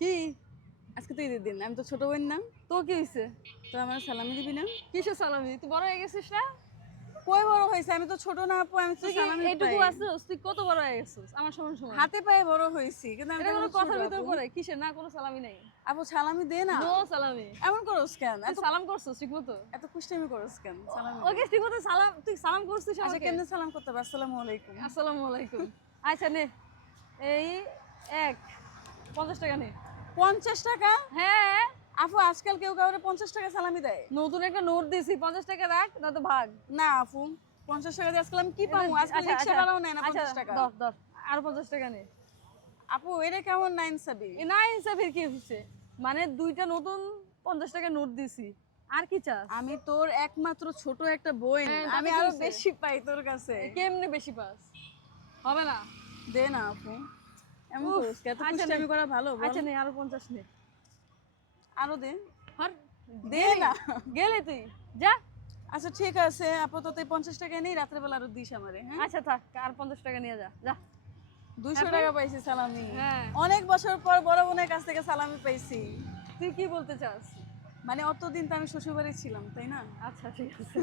কি আজকে তো ঈদের দিন, আমি তো ছোট বোন না, তো কি হইছে? তো আমার সালামি দিবি না? কিসের সালামি? তুই বড় হয়ে গেছিস না? কই বড় হয়েছে, আমি তো ছোট না আপু, আমি তো তুই কি সালামি এইটুকু পাই। আছিস? তুই কত বড় হয়ে গেছিস আমার সমান সমান? হাতে পায়ে বড় হয়েছি, কিন্তু আমি এটা তো কোনো এখনো ছোট কথার ভিতর আপু। পড়ে? কিসের না কোনো সালামি নাই? আপু সালামি দে না। নো সালামি। এমন করস কেন? তুই এত সালাম করছিস ঠিক মতো? এত কুষ্টামি করস কেন? সালামি দে। ওকে ঠিক মতো সালাম, তুই সালাম করছিস আচ্ছা আমাকে? কেমনে সালাম করতে হবে? আসসালামু আলাইকুম। আসসালামু আলাইকুম। আচ্ছা নে, এই এক 50 টাকা নে। 50 টাকা? হ্যাঁ, আপু আজকাল কেউ কাউরে 50 টাকা সালামি দেয়? নতুন একটা নোট দিছি, 50 টাকা রাখ না তো ভাগ। না আপু, 50 টাকা দিয়ে আজকাল আমি কি পাবো? আজকাল আচ্ছা, রিক্সা আচ্ছা, ভাড়াও নেয় না আচ্ছা, 50 টাকা। ধর ধর আর 50 টাকা নে। আপু এটা কেমন না ইনসাফি? এ না ইনসাফের কি হচ্ছে? মানে দুইটা নতুন 50 টাকা নোট দিছি, আর কি চাস? আমি তোর একমাত্র ছোট একটা বোন, হ্যাঁ, আমি তাতে কি আরো হইছে? বেশি পাই তোর কাছে। কেমনে বেশি পাস? হবে না। দে না আপু, এমন উফ, করিস এত আচ্ছা কুষ্টামি নে। করা ভালো বল? আচ্ছা নে, আরো 50 নে। আরো দে। হর দে গেলি, না। গেলে তুই যা। আচ্ছা ঠিক আছে, আপাতত এই 50 টাকা নেই, রাত্রে বেলা আরো দিস আমারে, হ্যাঁ? আচ্ছা থাক, আর 50 টাকা নিয়ে যা যা। 200 এখন? টাকা পাইছি সালামি। হ্যাঁ। অনেক বছর পর বড় বোনের কাছ থেকে সালামি পাইছি। তুই কি বলতে চাস? মানে অতদিন তো আমি শ্বশুর বাড়ি ছিলাম, তাই না? আচ্ছা ঠিক আছে।